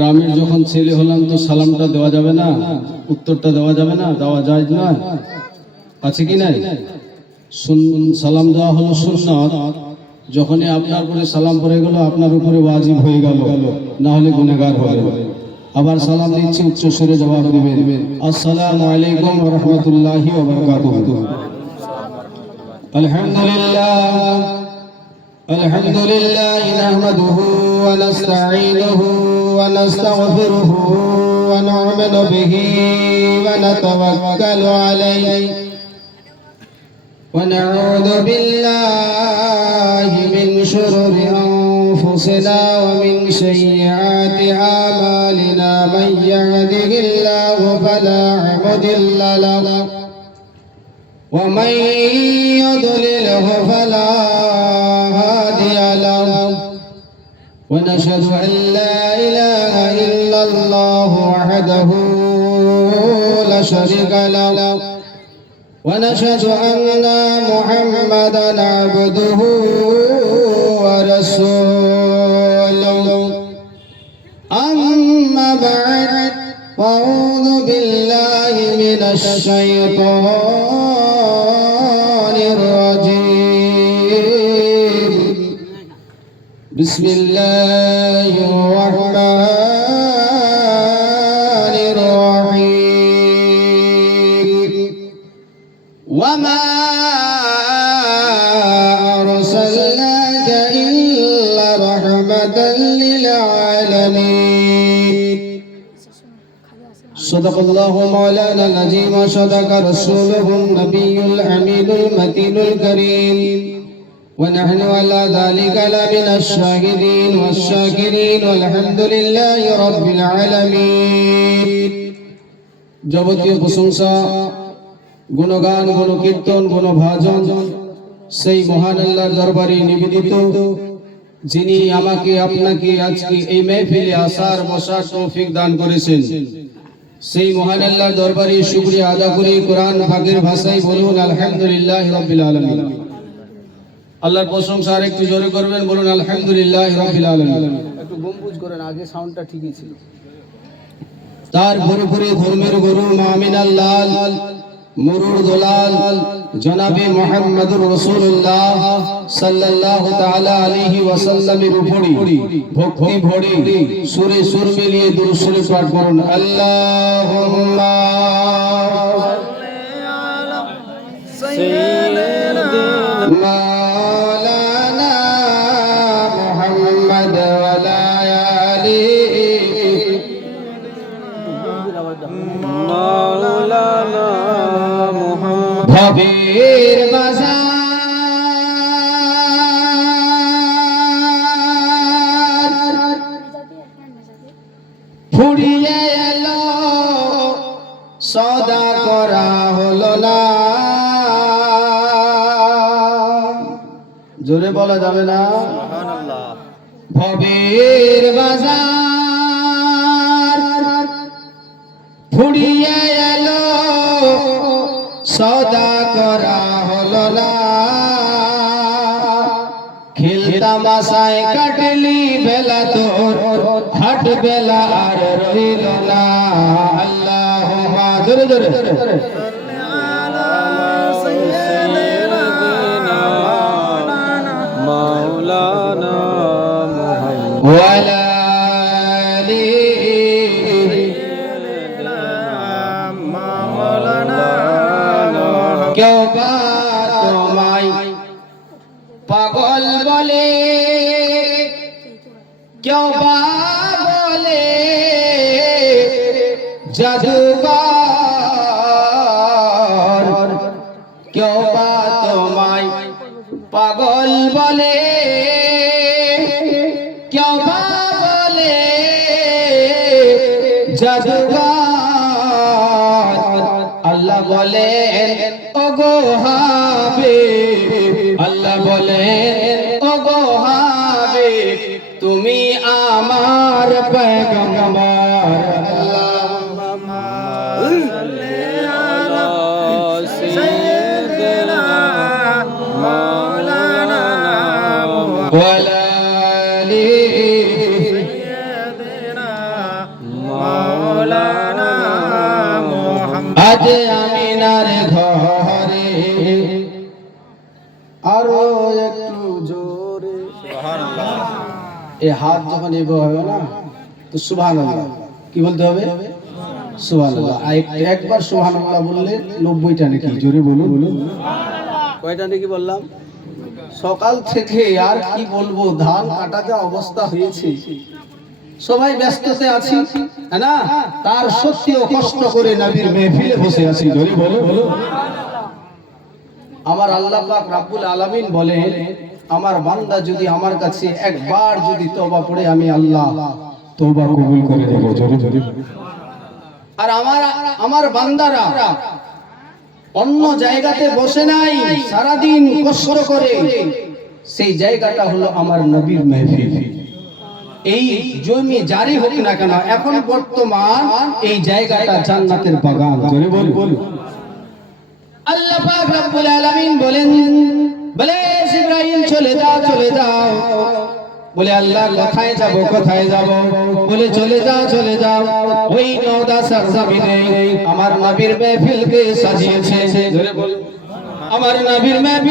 গ্রামের যখন ছেলে হলাম তো সালামটা দেওয়া যাবে না, উত্তরটা দেওয়া যাবে না, দেওয়া যায় না, আছে কি নাই? সালাম দেওয়া হলো সুন্নাত। যখনই আপনার উপরে সালাম পড়ে গেল আপনার উপরে ওয়াজিব হয়ে গেল, না হলে গুনাহগার হবে। আবার সালাম দিচ্ছি, উচ্চ স্বরে জবাব দিবেন, আসসালামু আলাইকুম ওয়া রাহমাতুল্লাহি ওয়া বারাকাতুহু। আলহামদুলিল্লাহ আলহামদুলিল্লাহ নাহমাদুহু ওয়া নাস্তাঈনুহু ওয়া নাস্তাগফিরুহু ওয়া নু'মিনু বিহি ওয়া নাতাওয়াক্কালু আলাইহি ওয়া নাউযু বিল্লাহি মিন শুরুরি আনফুসিনা ওয়া মিন সাইয়্যাতি আমালিনা মান ইয়াহদিহিল্লাহু ফালা মুদিল্লা লাহু ওয়া মান ইউদ্লিলহু ফালা ونشهد أن لا إله إلا الله وحده لا شريك له ونشهد أن محمدا عبده ورسوله أما بعد فأعوذ بالله من الشيطان الرجيم بسم الله الرحمن الرحيم وما أرسلناك إلا رحمة للعالمين صدق الله مولانا العظيم وصدق رسوله النبي الأمين المتين الكريم ونحن على ذلك لمن الشاهدين والشاكرين والحمد لله رب العالمين। যাবতীয় প্রশংসা, গুণগান, গুণকীর্তন, গুণভাজন সেই মহান আল্লাহর দরবারে নিবেদিত, যিনি আমাকে আপনাকে আজকে এই মেহফিলে আসার বসার তৌফিক দান করেছেন। সেই মহান আল্লাহর দরবারে শুকরিয়া আদা করে কোরআন পাকের ভাষায় বলুন আলহামদুলিল্লাহি রাব্বিল আলামিন। আল্লাহর প্রশংসা আর একটু জোরে করবেন, বলুন আলহামদুলিল্লাহি রাব্বিল আলামিন। একটু গম্বুজ করেন, আগে সাউন্ডটা ঠিকই ছিল। তার ভরপুরে ধর্মের গুরু মুমিনাল লাল মুরুর দোলাল জনাবে মুহাম্মদুর রাসূলুল্লাহ সাল্লাল্লাহু তাআলা আলাইহি ওয়াসাল্লামের উপরে ভক্তি ভরে সুরে সুর মিলিয়ে দুরূদ শরীফ পাঠ করুন। আল্লাহুম্মা সাল্লি আলা সাইয়্যিদিনা ভবের বাজার ফুরিয়ে এলো, সদা করা হলো না। জোরে বলা যাবে না? ভবের বাজার ফুরিয়ে এলো, সদা করা হলো না। খেলতাম আশায় কাটলি বেলা, তোর হাট বেলা আর রইল না। আল্লাহুম্মা জোরে জোরে মাওলানা মুহাম্মদ কেউ বা তোমায় পাগল বলে, কেউ বা বলে জাদুকর, কেউ বা তোমায় পাগল বলে, কেউ বা বলে জাদুকর। আল্লাহ বলেন ওগো হাবিব, আল্লাহ বলেন ওগো হাবিব, তুমি আমার পয়গম্বর। আল্লাহুম্মা সাল্লি আলা সাইয়্যিদিনা মাওলানা মুহাম্মদ ওয়া আলা আলিহি তো সুবহানাল্লাহ কি বলতে হবে? সুবহানাল্লাহ। একবার সুবহানাল্লাহ বললে 90টা নাকি, জোরে বলুন। কয়টা নাকি বললাম? সকাল থেকে আর কি বলবো, ধান কাটা যা অবস্থা হয়েছে, সবাই ব্যস্ততে আছি না, তার সত্যিও কষ্ট করে নবীর মেহফিলে বসে আছি, জোরে বলো। আমার আল্লাহ পাক রব্বুল আলামিন বলে, আমার বান্দা যদি আমার কাছে একবার যদি তওবা পড়ে, আমি আল্লাহ তওবা কবুল করে দেব, জোরে। আর আমার বান্দারা অন্য জায়গাতে বসে নাই, সারা দিন কষ্ট করে, সেই জায়গাটা হলো আমার নবীর মেহফিল। এই জমি জারি হোক না কেন, এখন বর্তমান এই জায়গাটা জান্নাতের বাগান, জোরে বল। আল্লাহ পাক রব্বুল আলামিন বলেন, বলে জিবরাইল চলে যাও। বলে আল্লাহ কোথায় যাব? বলে চলে যাও, ওই নওদা সরজমিনে আমার নবীর মেহফিলকে সাজিয়েছে, জোরে বল। আমার নবীর মেহফিল